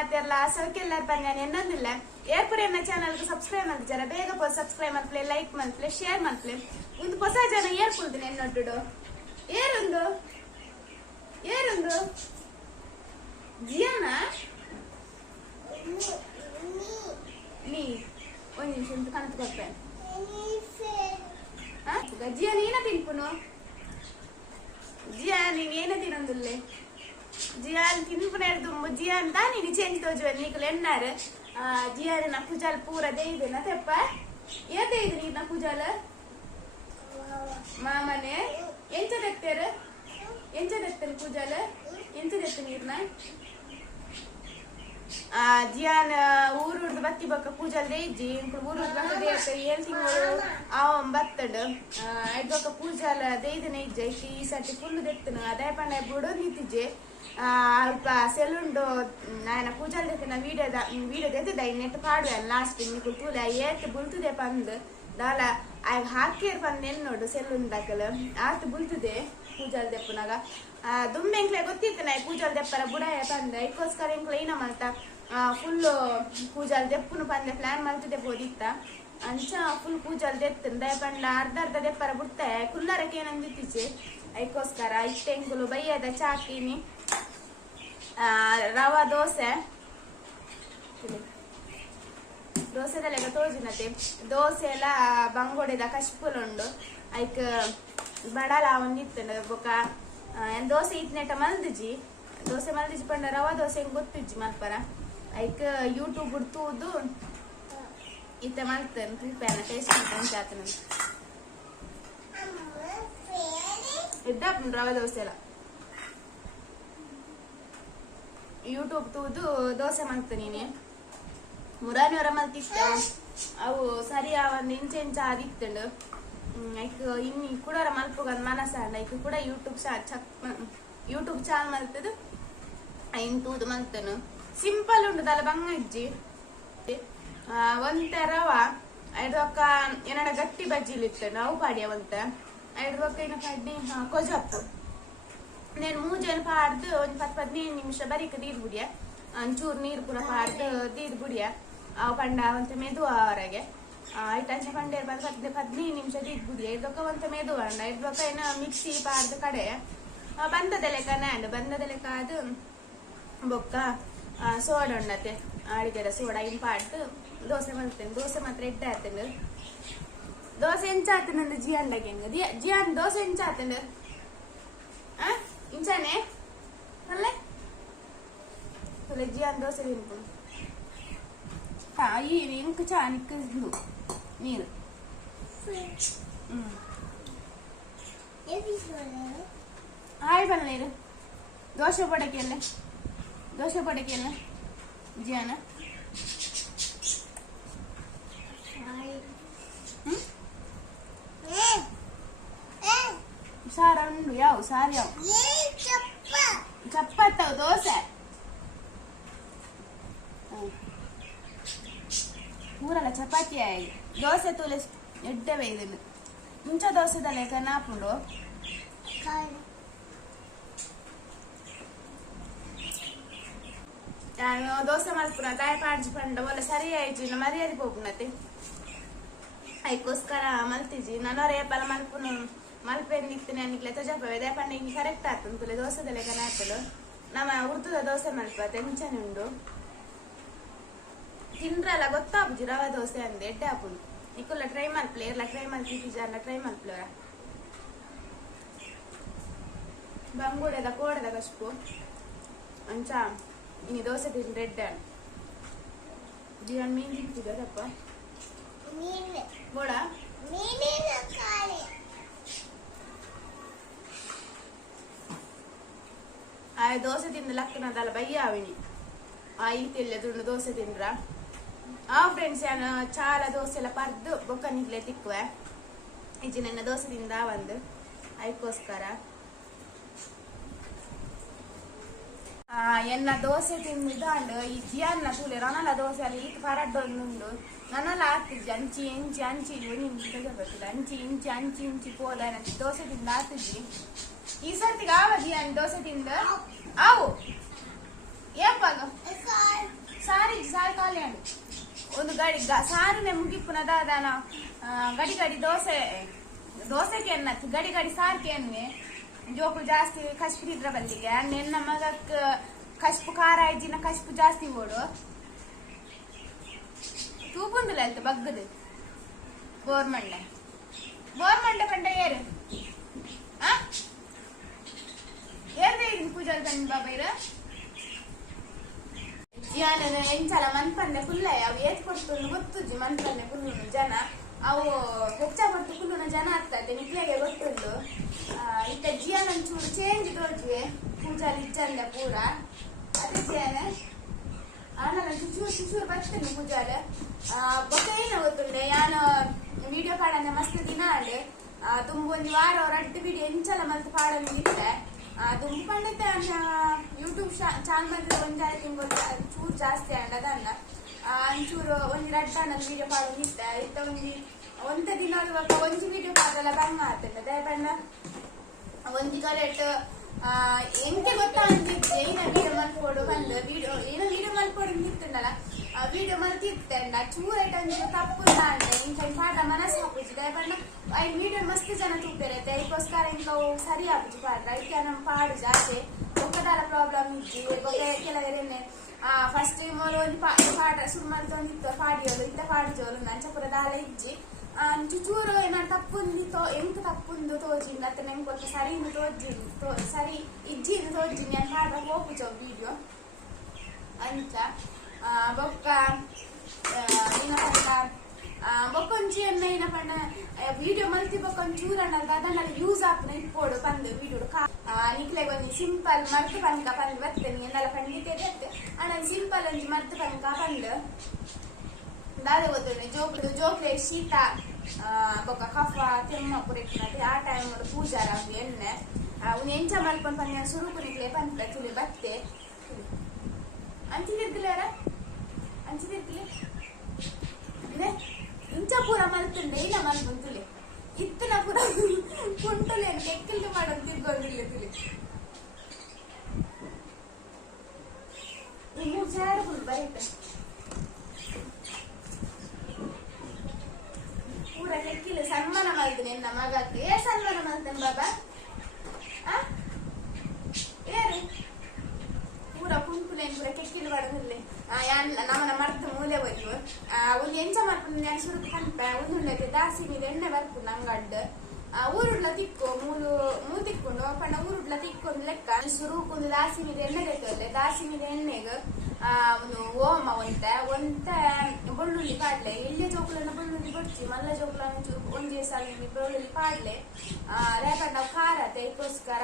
ಮಾತೆಲ್ಲ ಸೌಕೆಲ್ಲರ ಪಂಜಾನೆ ಎನ್ನೊಂದಿಲ್ಲ ಏರ್ಪುರ ಎನ್ನ channel subscribe ಮಾಡ್ತಾರ ಬೇಗ ಪೋಸ್ಟ್ ಸಬ್ಸ್ಕ್ರೈಬ್ ಮಾಡ್ಪ್ಲೆ ಲೈಕ್ ಮಾಡ್ಪ್ಲೆ ಶೇರ್ ಮಾಡ್ಪ್ಲೆ ಒಂದು ಹೊಸ ಜನ ಏರ್ಕೊಳ್ತೀನಿ ಎನ್ನೊಟ್ಟು ಏರೊಂದು ಏರೊಂದು ಜಿಯಾನ ನೀ ಒಂದು ನಿಮಿಷ ಅಂತ ಕಣತ್ ಕೊಡ್ತೆ ಜಿಯಾ ನೀನ ತಿನ್ಪುನು ಜಿಯಾ ನೀನ್ ಏನ ತಿನ್ನೊಂದಿಲ್ಲೆ ಜಿಯಾನ್ ತಿನ್ಪುನೇರ್ದು ಜಿಯಾನ್ ದಾನಿ ಚೇಂಜ್ ತೋಜುವೆ ನೀಕಲು ಎಣ್ಣಾರು ಜಿಯಾನ ನ ಕುಜಾಲ್ ಪೂರ ದೇಯ್ದೇನ ತೆಪ್ಪ ಏ ದೇಯ್ದು ನೀರ್ನ ಕುಜಾಲ ಮಾಮನೆ ಎಂಚ ತೆತ್ತೇರು ಎಂಚ ತೆತ್ತೇರು ಕುಜಾಲ ಎಂಚ ತೆತ್ತು ನೀರ್ನ ಜಿಯಾನ್ ಊರುಡ್ದು ಬತ್ತಿ ಬಕ್ಕ ಪೂಜಾಲ್ ದೇಯ್ಜಿ ಊರುಡ್ದು ಬಕ್ಕ ದೇಯ್ತ ಏಳ್ ತಿಂಗಳು ಅವನ್ ಬತ್ತಡು ಐದ್ ಬಕ್ಕ ಪೂಜಾಲ ದೇಯ್ದನ ಇಜ್ಜೆ ಈ ಸರ್ತಿ ಫುಲ್ ದೆತ್ತನು ಅದೇ ಪಂಡ ಬುಡೋ ನಿಂತಿಜ್ಜೆ ಅಲ್ಪ ಸೆಲುಂಡು ನಾಯನ ಪೂಜಾಲ್ ದೆತ್ತಿನ ವಿಡಿಯೋ ದೆತ್ತಿದ ನೆಟ್ ಪಾಡುವೆ ಲಾಸ್ಟ್ ನಿಕು ತೂಲೆ ಏತ್ ಬುಲ್ತುದೆ ಪಂದ್ ದಾಲ ಆಗ ಹಾಕಿರ್ ಪಂದ್ ಎನ್ನೋಡು ಸೆಲುಂದಾಕಲ ಆತ್ ಬುಲ್ತುದೆ ಪೂಜಾಲ್ ದೆಪ್ಪನಾಗ ದುಂಬೆಂಕ್ಲೆ ಗೊತ್ತಿತ್ತು ನಾ ಪೂಜಾಲ್ ದೆಪ್ಪರ ಬುಡಾಯ ಪಂದ ಇದಕ್ಕೋಸ್ಕರ ಎಂಕ್ಲ ಏನ ಮಲ್ತ ಫುಲ್ ಪೂಜಾಲ್ ದೆಪ್ಪುನು ಪಂದೆ ಪ್ಲಾನ್ ಮಲ್ತದೆ ಬೋದಿತ್ತ ಅಂಚ ಫುಲ್ ಪೂಜಾಲ್ ದೆತ್ತನ್ ದಯ ಪಂಡ ಅರ್ಧ ದೆಪ್ಪರ ಬಿಡ್ತೆ ಕುಲ್ಲರಕ್ಕೆ ಏನಂದಿತ್ತೀಚೆ ಅದಕ್ಕೋಸ್ಕರ ಇಷ್ಟೆಂಕುಲು ಬೈಯದ ಚಾಕಿನಿ ರವಾ ದೋಸೆ ದೋಸೆದೆಲ್ಲ ತೋಜಿನತೆ ದೋಸೆ ಎಲ್ಲ ಬಂಗೋಡೆದ ಕಶ್ಪುಲುಂಡು ಐಕ್ ಬಡಲ ಒಂದಿತ್ತು ಬೊಕ ದೋಸೆ ಇತ್ನೆಟ ಮಲ್ದಿಜಿ ದೋಸೆ ಮಲ್ದಿಜಿ ಪಂಡ ರವಾ ದೋಸೆ ಗೊತ್ತಿಜ್ಜಿ ಮಲ್ಪರ ಐಕ್ ಯೂಟ್ಯೂಬ್ ತೂದು ಇತ್ತ ಮಲ್ತೇನೆ ಪ್ರಿಪೇರ್ ಟೇಸ್ಟ್ ಅಂಚಾತನ ಇದ್ದ ರವಾ ದೋಸೆ ಎಲ್ಲ ಯೂಟ್ಯೂಬ್ ತೂದು ದೋಸೆ ಮಲ್ತ ನೀನೆ ಮುರಾನಿವರ ಮಲ್ತಿತ್ತ ಅವು ಸರಿ ಒಂದು ಇಂಚ ಆದಿತ್ತಂಡು ಐಕ್ ಇನ್ನಿ ಕೂಡ ಮಲ್ಪುಗಂದ್ ಮನಸ ಐಕ್ ಕೂಡ ಯೂಟ್ಯೂಬ್ ಚಾನಲ್ ಮಲ್ತದು ಐನ್ ತೂದು ಮಲ್ತನು ಸಿಂಪಲ್ ಉಂಟು ದಲ ಬಂಗ ಇಜ್ಜಿ ಒಂತೆ ರವ ಐದು ಒಕ್ಕ ಏನಡ ಗಟ್ಟಿ ಬಜ್ಜಿಲಿತ್ತು ನಾವು ಪಾಡ್ಯ ಒಂತ ಐದು ಒಕ್ಕ ಇನ್ನು ಕಡ್ಡಿ ಕೊಜಪ್ಪು నేను ಮೂಜೆನ್ ಪಾಡ್ದು ಒಂದು 10-15 ನಿಮಿಷ ಬರೀಕ ದೀದ್ ಬಿಡಿಯ ಒಂಚೂರು ನೀರು ಪೂರ ಪಾಡ್ದು ದೀದ್ ಬಿಡಿಯ ಅವು ಪಂಡ ಒಂತ ಮೆದು ಹೊರಗೆ ಐಟಂಚ ಪಂಡೆ ಬಂದು 15 ನಿಮಿಷ ದೀದ್ ಬಿಡಿಯ ಇದೊಕ್ಕ ಒಂತ ಮೆದು ಅಂಡ ಇದೊಕ್ಕ ಏನೋ ಮಿಕ್ಸಿ ಪಾಡ್ದು ಕಡೆ ಬಂದದ ಲೆಕ್ಕ ನ್ಯಾಂಡ್ ಬಂದದ ಲೆಕ್ಕ ಅದು ಬೊಕ್ಕ ಸೋಡ ಉಂಡತೆ ಆಡಿದರ ಸೋಡ ಇನ್ ಪಾಡ್ದು ದೋಸೆ ಮಾಡ್ತೇನೆ ದೋಸೆ ಮಾತ್ರ ಎಡ್ಡೆ ಆತಂಡು ದೋಸೆ ಎಂಚ ಆತನಂದು ಜಿಯಂಡಗೆ ಜಿಯಾನ್ ದೋಸೆ ಎಂಚ ಆತಂಡು ಇಂಚಾನೆ ಅಲ್ಲೇ ತುಲೆ ಜಿಯಾನ್ ದೋಸೆ ತಿನ್ಕು ಈ ಇಂಕು ಚಾ ನಿಕ್ಕು ನೀರು ಹಾಯ್ ಬನ್ನೇರು ದೋಸೆ ಪೊಡಕೆಲ್ಲ ಜಿಯಾನ ಸಾರ ಉಂಡು ಯಾವ ಸಾರು ಯಾವ ಚಪ್ಪತ್ತವು ದೋಸೆ ಊರಲ್ಲ ಚಪಾತಿ ಆಗಿ ದೋಸೆ ತೂಲೆ ಎಡ್ಡೆವೆ ಇದನ್ನು ಮುಂಚೆ ದೋಸೆದಲ್ಲ ಕನಾಪುಂಡು ದೋಸೆ ಮಲ್ಪುನ ತಾಯಿ ಪಾಡ್ಜಿ ಪಂಡ ಒಳ್ಳೆ ಸರಿ ಆಯ್ತು ಮರ್ಯಾದೆ ಹೋಗ್ನತೆ ಅದಕ್ಕೋಸ್ಕರ ಮಲ್ತಿಜಿ ನಾನು ರೇಪಲ್ಲ ಮಲ್ಪುನು ಮಲ್ಪೆಂದಿತ್ತೇನೆ ಅನ್ನಿಕ್ಲೆ ತಜಾಪವೆ ದೇಪಂಡ ಹಿಂಗೆ ಕರೆಕ್ಟ್ ಆಗ್ತಂತಲೆ ದೋಸೆದಲ್ಲೇ ಕನಾಪಲು ನಮ್ಮ ಉರ್ತದ ದೋಸೆ ಮಲ್ಪ ತೆಂಚನೆ ಉಂಡು ತಿಂದ್ರಲ್ಲ ಗೊತ್ತಾಪುಜಿ ರವಾ ದೋಸೆ ಅಂದೆ ಎಡ್ಡೆ ಆಪುನು ನಿಕ್ಕುಲ್ಲ ಟ್ರೈ ಮಲ್ಪ್ಲೆ ಇರ್ಲ ಟ್ರೈ ಮಲ್ಪಿಜಾರ್ನ ಟ್ರೈ ಮಲ್ಪ್ಲವರ ಬಂಗುಡೆದ ಕೋಡದ ಕಶ್ಪು ಅಂಚ ಇನ್ನು ದೋಸೆ ತಿಂದ್ರೆ ಎಡ್ಡೆ ಜೀವನ್ ಮೀನ್ ತಿಂತಿದ್ದಪ್ಪ ಬೋಡ ದೋಸೆ ತಿಂದ ಲಕ್ಕನದಲ್ಲ ಬಯ್ಯ ಅವಿನಿ ಈತಿಲ್ಲ ದುಂಡು ದೋಸೆ ತಿಂದ್ರ ಫ್ರೆಂಡ್ಸ್ ಯಾನು ಚಾಲ ದೋಸೆ ಎಲ್ಲ ಪರ್ದು ಬೊಕ್ಕ ನಿಗ್ಲೆ ತಿಕ್ಕುವೆ ಇಜ್ಜಿ ನನ್ನ ದೋಸೆ ತಿಂದ ಒಂದು ಅದಕ್ಕೋಸ್ಕರ ಎನ್ನ ದೋಸೆ ತಿಂದಿದ್ದಾಂಡು ಈ ಜಿಯನ್ನ ತೂಲೆ ನನಲ್ಲ ದೋಸೆ ಅಲ್ಲಿ ಈತ ಪರಡ್ಡೊಂದುಂಡು ನನ್ನಲ್ಲ ಆಗ್ತಿದ್ಜಿ ಅಂಚಿ ಇಂಚಿ ಅಂಚಿ ಗೊತ್ತಿಲ್ಲ ಅಂಚಿ ಇಂಚಿ ಪೋಲ ದೋಸೆ ತಿಂದ ಆಗ್ತಿದ್ಜಿ ಈ ಸರ್ತಿಗೆ ಆವ ಜಿಯನ್ ದೋಸೆ ತಿಂದ ಆವು ಏಪಾಗ ಸಾರಿ ಖಾಲಿ ಅಂಡು ಒಂದು ಗಡಿ ಸಾರನೆ ಮುಗಿಪ್ಪುನದ ದಾನ ಗಡಿ ದೋಸೆಗೆ ಎನ್ನತ್ತು ಗಡಿ ಸಾರ್ಕೆ ಎನ್ನೆ ಜೋಕು ಜಾಸ್ತಿ ಕಶ್ಪು ಇದ್ರ ಬಲ್ಲಿಗೆ ನೆನ್ನ ಮಗಕ್ ಕಶ್ಪು ಖಾರ ಇಜ್ಜಿನ ಕಶ್ಪು ಜಾಸ್ತಿ ಓಡು ತೂಪುಂದಿಲ್ಲ ಆಯ್ತು ಬಗ್ಗದು ಬೋರ್ಮಂಡೆ ಕಂಡ ಏರು ಏರ್ದೇ ಇದೀನಿ ಪೂಜಾಲ್ ಬಂದ್ ಬಾಬೈರ ಜಿಯಾನ ಎಂಚಲ ಮನ್ಪಂದೆ ಫುಲ್ಲೇ ಅವು ಏತ್ ಕೊಡ್ತು ಗೊತ್ತುಜ್ಜಿ ಮನ್ಪಂದೆ ಫುಲ್ಲು ಜನ ಅವು ಹೆಚ್ಚ ಕೊಟ್ಟು ಫುಲ್ಲುನ ಜನ ಆಗ್ತದೆ ನಿಕ್ಲೆಗೆ ಗೊತ್ತುಂಡು ಇತ್ತ ಜಿಯಾನ ಒಂಚೂರು ಚೇಂಜ್ ತೋರ್ಜ್ವಿ ಪೂಜಾಲಿ ಇಜ್ಜಂದೆ ಪೂರ ಅದೇ ಜಿಯಾನ ಆನಲ್ಲ ಚೂಚೂರು ಬರ್ತೇನೆ ಪೂಜಾಲ ಬೊಕ್ಕ ಏನ ಗೊತ್ತುಂಡೆ ಯಾನು ವಿಡಿಯೋ ಪಾಡಂದೆ ಮಸ್ತ್ ದಿನ ಆಡು ತುಂಬ ಒಂದು ವಾರ ರಡ್ಡು ವಿಡಿಯೋ ಎಂಚಲ ಮಲ್ತು ಪಾಡಂದು ಇತ್ತೆ ತುಂಬ ಪಂಡತೆ ಯೂಟ್ಯೂಬ್ ಚಾನಲ್ ಬಂದಿದೆ ಒಂಜಾರಿ ತಿಂಗಳು ಚೂರು ಜಾಸ್ತಿ ಆಂಡ ಅದನ್ನ ಒಂಚೂರು ಒಂದು ರಡ್ಡಣ್ಣದ ವಿಡಿಯೋ ಪಾಡೋದು ಇತ್ತ ಒಂದೇ ದಿನ ಒಂಜಿ ವಿಡಿಯೋ ಪಾಡಲ್ಲ ಬಂಗ ಆಗ್ತದೆ ದಯಪಂಡ ಒಂಜಿ ಕರೆಕ್ಟ್ ಎಂಕೆ ಗೊತ್ತಾಗ್ತಿದ್ದೆ ಏನ ವಿಡಿಯೋ ಮಲ್ಪೋಡು ಬಂದು ವಿಡಿಯೋ ಮಲ್ಪೋಡು ನಿಂತುಂಡಲ್ಲ ವಿಡಿಯೋ ಮಲ್ತಿತ್ತಂಡ ಚೂರ ಒಂಚೂರು ತಪ್ಪು ಅಂಡೆ ಇಂಕ ಪಾಠ ಮನಸ್ಸು ಹಾಪುಜಿ ದಯಪಂಡ ಐದು ವಿಡಿಯೋ ಮಸ್ತ್ ಜನ ತೂಪಿರತ್ತೆ ಅದಕ್ಕೋಸ್ಕರ ಇಂಕ ಸರಿ ಹಾಪುಜಿ ಪಾಡ್ರ ಅದಕ್ಕೆ ನಮ್ಮ ಪಾಡು ಜಾಸ್ತಿ ಒಕ್ಕದಾಲ ಪ್ರಾಬ್ಲಮ್ ಇಜ್ಜಿ ಕೆಲವರೇನೆ ಫಸ್ಟ್ ಒಂದು ಪಾಠ ಶುರು ಮಾಡ್ತೊಂದಿತ್ತು ಪಾಡಿಯೋಳು ಇತ್ತ ಪಾಡಿಜೋಳು ನಂಚಪುರ ದಾಲ ಇಜ್ಜಿ ಚೂರು ಏನಾರು ತಪ್ಪುಂದು ಎಂಕ ತಪ್ಪುಂದು ತೋಜಿಂದ ಅತ್ತ ನಂಗೆ ಗೊತ್ತ ಸರಿಯಿಂದ ಸರಿ ಇಜ್ಜಿಂದು ತೋಜಿನಿ ಅಂತ ಪಾಡ ಹೋಗುಜೋ ವಿಡಿಯೋ ಅಂತ ಬೊಕ್ಕ ಏನಪ್ಪ ಬೊಕ್ಕೊಂಚಿ ಅನ್ನ ಏನಪ್ಪ ವಿಡಿಯೋ ಮಲ್ತಿ ಬೊಕ್ಕೊಂದು ಚೂರಣ್ಣಲ್ಲಿ ಅದನ್ನೆಲ್ಲ ಯೂಸ್ ಆಗ್ತದೆ ಇಟ್ಕೊಡು ಬಂದು ವಿಡಿಯೋ ನಿಕ್ಲೆಗೆ ಒಂದು ಸಿಂಪಲ್ ಮರ್ತು ಪಂಕ ಬಂದು ಬರ್ತೇನೆ ಎನ್ನೆಲ್ಲ ಖಂಡಿತ ಅಣ್ಣ ಸಿಂಪಲ್ ಒಂಜಿ ಮರ್ತು ಪಂಕ ಬಂದು ದಾದ ಗೊತ್ತುಂಡೆ ಜೋಕ್ಲೆ ಶೀತ ಬೊಕ್ಕ ಕಫ ತೆಮ್ಮ ಪುರೆಕ್ಕಿನದೆ ಆ ಟೈಮ್ ಪೂಜಾರ ಒಂದು ಎಣ್ಣೆ ಅವ್ನು ಎಂಚ ಮಲ್ಕೊಂಡು ಪಂದ ಸುರುಕು ನಿಕ್ಲೆ ಪಂತ ತುಳಿ ಬತ್ತೆ ಅಂಚಿದಿರ್ದಿಲ್ಲ ಇಂಚ ಪೂರ ಮಲ್ತುಂಡೆ ಇಲ್ಲ ಮಲ್ಕೊಂಡು ತುಳಿ ಇತ್ತನ ಪೂರ ಕುಂಟುಲೇನು ಕೆಕ್ಕಿಲ್ದು ಮಾಡೋದು ತಿರ್ಗೊಂಡಿಲ್ಲ ತುಳಿ ಮೂರು ಚಾರು ಫುಲ್ ಬರೀತೆ ಪೂರ ಕೆಕ್ಕಿಲ್ಲ ಸನ್ಮಾನ ಮಾಡ್ತೀನಿ ನನ್ನ ಮಗಕ್ಕೆ ಸನ್ಮಾನ ಮಾಡ್ತೇನೆ ಬಾಬಾ ಏರು ಪೂರ ಕುಂಟುಲೇನು ಪೂರ ಕೆಕ್ಕಿಲ್ಲ ಮಾಡೋದಿಲ್ಲ ನಮ್ಮನ್ನ ಮರ್ತು ಮೂಲೆ ಬರಿವು ಒಂದು ಎಂಚ ಮಾಡ್ಕೊಂಡು ನಾನು ಸುರುಕು ಕಣ್ಪ ಒಂದುಂಡೈತೆ ದಾಸಿ ಮೀದು ಎಣ್ಣೆ ಬರ್ಕೊಂಡು ನಂಗಡ್ಡು ಊರುಡ್ಲ ತಿಕ್ಕು ಮೂರು ತಿಕ್ಕೊಂಡು ಪಂಡ ಊರುಡ್ಲ ತಿಕ್ಕೊಂಡು ಲೆಕ್ಕ ಸುರುಕು ದಾಸಿ ಮೀದು ಎಣ್ಣೆ ತೆತ್ತೋದೆ ದಾಸಿ ಮೀದು ಎಣ್ಣೆಗೆ ಒಂದು ಓಮ ಒಂತ ಬೆಳ್ಳುಳ್ಳಿ ಪಾಡ್ಲೆ ಎಳ್ಳೆ ಜೋಕುಲನ್ನ ಬೆಳ್ಳುಳ್ಳಿ ಬಡ್ಚಿ ಮಲ್ಲ ಜೋಕುಲನ್ನ ಒಂದೇ ಸಾಲ ಬೆಳ್ಳುಳ್ಳಿ ಪಾಡ್ಲೆ ರೇಪಂಡ ಖಾರ ಅದಕ್ಕೋಸ್ಕರ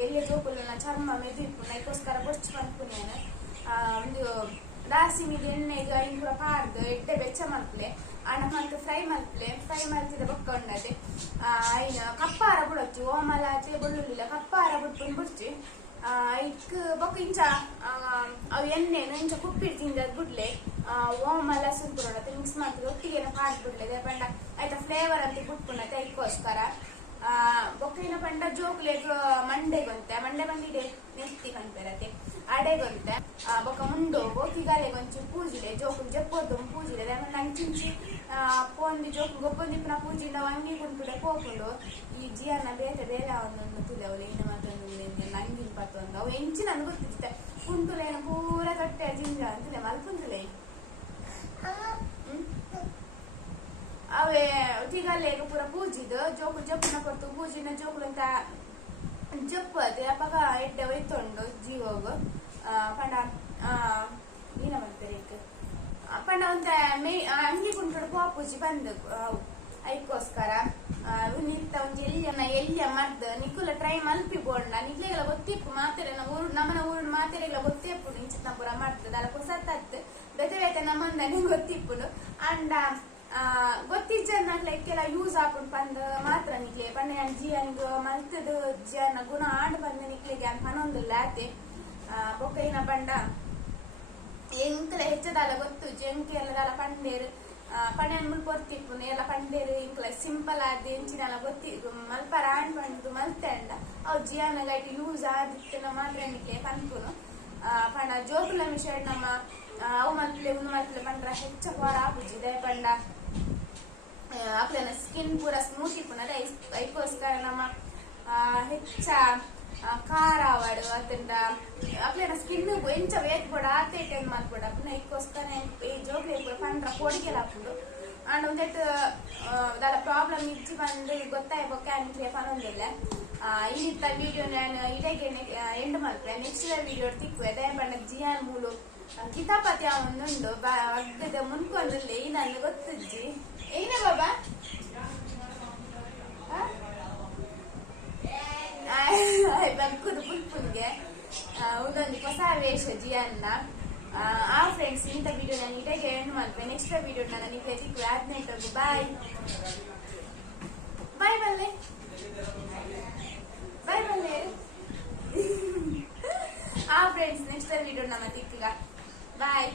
ಎಳ್ಳೆ ಜೋಕುಲನ್ನ ಚರ್ಮ ಮೆದಿಪ್ಪು ಅದಕ್ಕೋಸ್ಕರ ಬಡ್ಚಿ ಬಂದ್ಪುನೇನು ಒಂದು ದಾಸಿ ಮೀದು ಎಣ್ಣೆಗೆ ಇಂಪುರ ಪಾಡ್ದು ಎಡ್ಡೆ ಬೆಚ್ಚ ಮಲ್ಪಲೆ ಅಣ್ಣ ಮತ್ತೆ ಫ್ರೈ ಮಾಡ್ತಿದ್ದ ಬೊಕ್ಕ ಉಂಡದೆ ಐನ ಕಪ್ಪಾರ ಬಿಡೊಚ್ಚಿ ಓಮಲಾಚೆ ಬೆಳ್ಳುಳ್ಳಿಲ್ಲ ಕಪ್ಪಾರ ಬಿಟ್ಕೊಂಡು ಬಿಡ್ಚಿ ಇಕ್ ಬೊಕ್ಕ ಇಂಚ ಅವು ಎಣ್ಣೆನು ಇಂಚ ಕುಪ್ಪಿಟ್ಟು ತಿಂದದ್ ಬಿಡ್ಲೆ ಓಮಲ ಸುಂಪುರೊಡತ್ತೆ ಮಿಕ್ಸ್ ಮಾಡ್ತಿದ್ದೆ ಒಟ್ಟಿಗೆ ಪಾಡ್ಬಿಡ್ಲೆ ಪಂಡ ಆಯ್ತಾ ಫ್ಲೇವರ್ ಅಂತ ಬಿಟ್ಕೊಂಡತ್ತೆ ಅದಕ್ಕೋಸ್ಕರ ಬೊಕ್ಕಿನ ಪಂಡ ಜೋಕ್ಲೆಗ್ ಮಂಡೆ ಬಂದಿದೆ ನೆತ್ತಿ ಕಂಪೇರತೆ ಅಡೆಗೊಂತೆ ಬೊಕ್ಕ ಮುಂಡು ಬೋಕಿಗಾಲೆ ಗೊಂಚು ಪೂಜಿಲೆ ಜೋಕು ಜಪ್ಪೊದ್ದು ಪೂಜಿಲೆ ನಂಚಿಂಚಿ ಪೋಂದಿ ಜೋಕು ಗೊಬ್ಬೊಂದಿಪ್ಪನ ಪೂಜಿಂದ ಅಂಗಿ ಕುಂಟುಡೆ ಪೋಕೊಂಡು ಈ ಜಿಯನ್ನ ಬೇರೆ ಒಂದೊಂದು ತುಲೆವಲೆ ಇನ್ನು ಮತ್ತೊಂದು ಅಂಗಿ ಪತ್ತು ಅಂತ ಅವು ಎಂಚಿ ನನ್ಗೆ ಗೊತ್ತಿರುತ್ತೆ ಕುಂಟುಲೇನು ಪೂರ ತೊಟ್ಟೆ ಜಿಂಜ ಅಂತಲೇ ಮಲ್ಪುಂತುಲೆ ಅವೇ ತಿಗಲ್ಲೆಗ ಪೂರ ಪೂಜಿದು ಜೋಕು ಜಪ್ಪನ ಕೊಟ್ಟು ಪೂಜಿನ ಜೋಕುಲಂತ ಜಪ್ಪು ಅದೇ ಅಪ್ಪಾಗ ಎಡ್ಡೆ ಒಯ್ತೊಂಡು ಜೀವೋಗು ಪಂಡ ಏನ ಮಾಡ್ತಾರೆ ಪಂಡ ಒಂದ ಅಂಗಿ ಕುಂಟು ಪಾಪೂಜಿ ಬಂದು ಅದಕ್ಕೋಸ್ಕರ ನಿಂತ ಒಂದು ಎಲ್ಲಿಯ ಮದ್ದು ನಿಕ್ಕುಲ ಟ್ರೈ ಮಲ್ಪಿ ಬೋಂಡ ನಿಕ್ಲೆಗೆಲ್ಲ ಗೊತ್ತಿಪ್ಪು ಮಾತೆರೆ ನಮ್ಮನ ಊರಿನ ಮಾತೆರೆಲ್ಲ ಗೊತ್ತಿಪ್ಪು ನಿಂಚಿನ ಪೂರ ಮಾಡ್ತದೆ ಅಲ್ಲ ಸತ್ತತ್ತು ಬೇತೆ ನಮ್ಮಂದನೆ ಗೊತ್ತಿಪ್ಪುಡು ಅಂಡ ಗೊತ್ತಿಜ್ಜನ್ನೆಲ್ಲ ಯೂಸ್ ಹಾಕೊಂಡು ಬಂದು ಮಾತ್ರ ನಿಕ್ಲೆ ಪಂಡ ಜಿಯನ್ಗೆ ಮಲ್ತದು ಜಿಯನ್ನ ಗುಣ ಆಡು ಬಂದು ನಿಕ್ಲೆಗೆ ಅಂತ ಹನ್ನೊಂದಿಲ್ಲ ಆತೆ ಬೊಕ್ಕ ಏನ ಪಂಡ ಎಂಕಲ ಹೆಚ್ಚದಾಲ ಗೊತ್ತು ಜಂಕೆ ಎಲ್ಲದಾಲ ಪಂಡೇರು ಪಂಡೆನ್ ಮುಲ್ ಪೊರ್ತಿಪ್ಪುನು ಎಲ್ಲ ಪಂಡೇರು ಇಂಕಲ ಸಿಂಪಲ್ ಆದ ಎಂಚಿನೆಲ್ಲ ಗೊತ್ತಿ ಮಲ್ಪರ ಆಣ್ ಬಂದು ಮಲ್ತೆ ಅಂಡ ಅವು ಜಿಯನ್ನ ಲೈಟ್ ಯೂಸ್ ಆದಿತ್ತನ ಮಾತ್ರ ನಿಕ್ಲೆ ಪನ್ಪುನು ಪಂಡ ಜೋಕುಲ ಮಿಷನ್ ನಮ್ಮ ಅವು ಮಲ್ಪಲೆ ಒಂದು ಮಲ್ಪಲೆ ಪಂಡ್ರ ಹೆಚ್ಚ ವಾರ ಆಪುಜಿ ಪಂಡ ಅಕ್ಲೆನ ಸ್ಕಿನ್ ಪೂರ ಸ್ಮೂತ್ ಇಪ್ಪುನದ ಐಕೋಸ್ಕರ ನಮ್ಮ ಹೆಚ್ಚ ಖಾರ ಆವಾಡು ಅತ್ತಂಡ ಅಕ್ಲೆನ ಸ್ಕಿನ್ ಎಂಚ ವೇಟ್ ಕೂಡ ಆತೆ ಟೈಮ್ ಮಾಡ್ಕೊಡ ಪುನಃ ಐಕೋಸ್ಕರ ಈ ಜೋಕ್ಲೆ ಪಂಡ್ರ ಪೊಡಿಗೆಲ್ಲ ಹಾಕುದು ಅಂಡ್ ಒಂದೆಟ್ಟು ದಾಲ ಪ್ರಾಬ್ಲಮ್ ಇಜ್ಜಿ ಬಂದು ಗೊತ್ತಾಯ್ಬೋಕೆ ಅನ್ಕ್ಲಿಯ ಪನೊಂದಿಲ್ಲ ಈತ ವಿಡಿಯೋ ನಾನು ಇಡೆಗೆ ಎಂಡ್ ಮಾಡ್ತೆ ನೆಕ್ಸ್ಟ್ ವಿಡಿಯೋ ತಿಕ್ಕುವೆ ದಯ ಪಂಡ ಜಿಯಾನ್ ಮೂಲು ಕಿತಾಪತಿ ಅವನುಂಡು ಅಗ್ಗದ ಮುನ್ಕೊಂಡ್ರಲ್ಲಿ ನಾನು ಗೊತ್ತಿಜ್ಜಿ ಏನೇ ಬಾಬಾ ಬಂಕುದು ಪುಲ್ಪುಲ್ಗೆ ಒಂದೊಂದು ಹೊಸ ವೇಷ ಜಿಯನ್ನ ಆ ಫ್ರೆಂಡ್ಸ್ ಇಂಥ ವಿಡಿಯೋ ನಾನು ಇಡೆಗೆ ಎಂಡ್ ಮಾಡ್ತೆ ನೆಕ್ಸ್ಟ್ ವಿಡಿಯೋ ನಾನು ನಿಮಗೆ ತಿಕ್ಕುವೆ 18 ಬಾಯ್ ಬಾಯ್ ಬಲ್ಲೆ ಬಾಯ್ ಬಲ್ಲೆ ಆ ಫ್ರೆಂಡ್ಸ್ ನೆಕ್ಸ್ಟ್ ವಿಡಿಯೋ ನಮ್ಮ ತಿಕ್ಕುಗ ಬಾಯ್